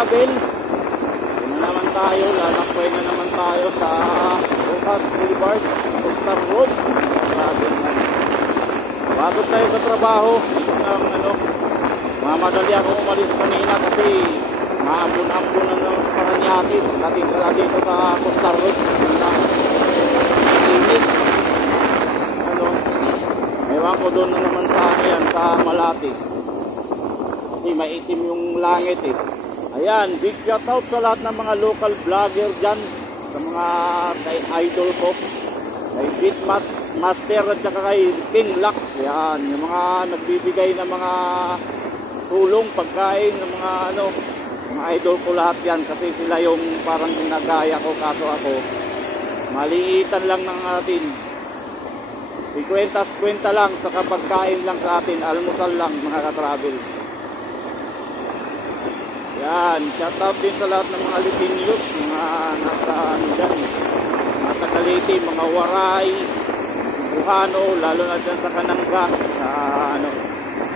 ka-travel, na naman tayo, lalakbay na naman tayo sa Rojas Boulevard, Costa Road. Bago tayo sa trabaho, dito ng mamadali ako umalis kanina kasi maambun-ambun na naman sa Paranaque. Dito sa Costa Road, init. Ewan ko doon na naman sa sa Malate. Kasi maitim yung langit eh. Ayan, big shoutout sa lahat ng mga local vlogger dyan, sa mga kay idol ko, kay Beatmaster at saka kay King Lux. Yan, yung mga nagbibigay ng mga tulong, pagkain, ng mga mga idol ko lahat yan, kasi sila yung parang ginagaya ko, kaso ako maliitan lang ng atin. Kwenta lang, saka pagkain lang sa atin, almusal lang mga ka-travel. Yan, shoutout din sa lahat ng mga Litinyos, mga nasa dyan, mga Tagaliti, mga Waray, Buhano, lalo na dyan sa Kananga, sa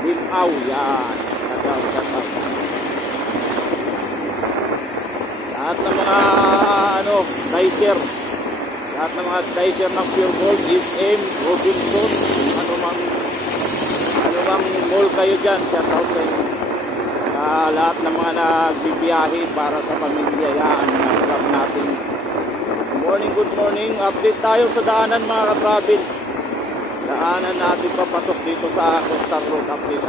Limaw. Yan, shoutout. Lahat ng mga dicer, lahat ng mga dicer ng Pure Gold, SM, Robinson, anumang mall kayo dyan, shoutout kayo. Lahat ng mga nagbibiyahe para sa pamilya, yan, nakalap natin. Good morning, update tayo sa daanan mga ka-travel. Daanan natin papasok dito sa Costa Road, update.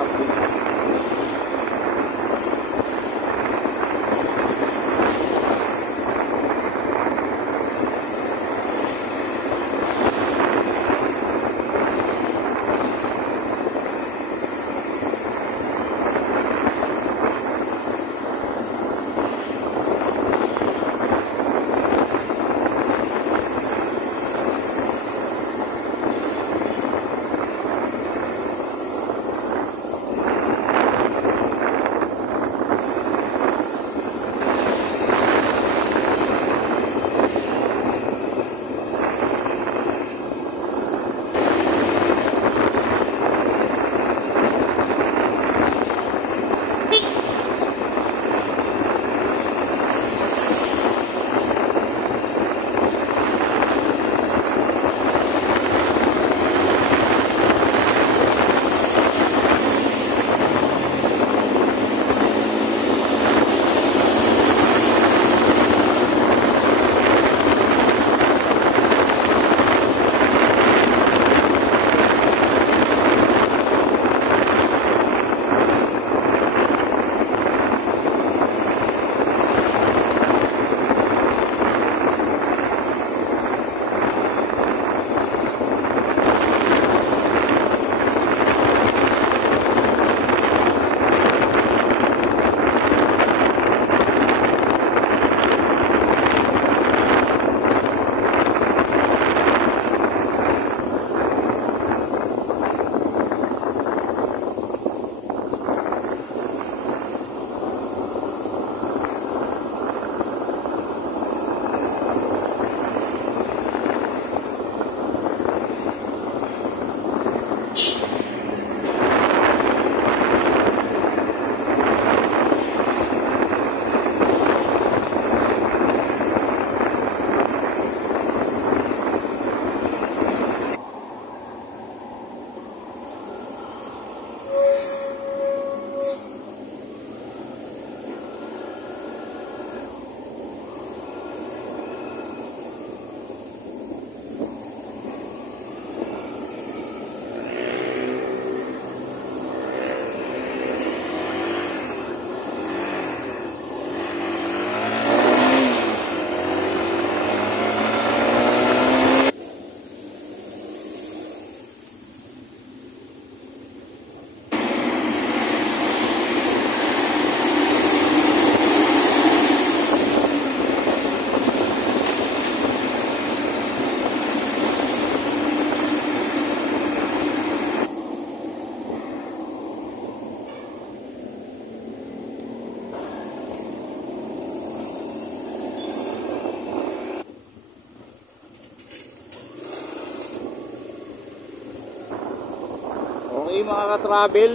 Okay mga ka-travel,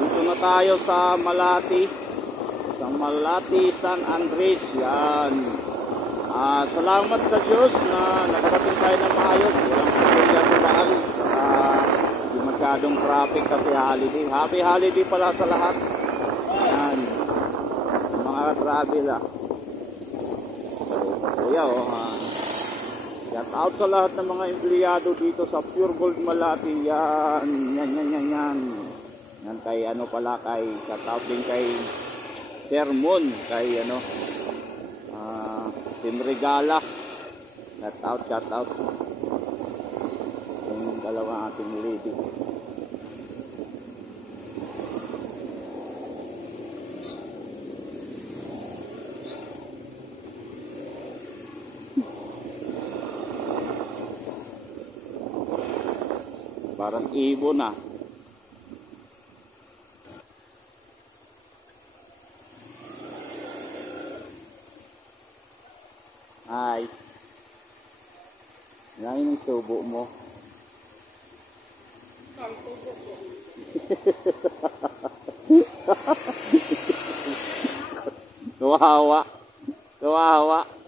dito na tayo sa Malate. sa Malati, San Andres. Yan. Salamat sa Diyos na nakarating tayo ng maayos. Walang problema sa daan. Di masyadong traffic kasi holiday. Happy holiday pala sa lahat. Yan. Mga travel Kuya shout out sa lahat ng mga empleyado dito sa Pure Gold Malati. Yan. Yan kay shout out din kay Sermon, kay Team Regala. Shout out. Yung dalawang ating lady. Parang ibon na. Ay. Yan yung subo mo. Ang subo ko. Kawawa. Kawawa.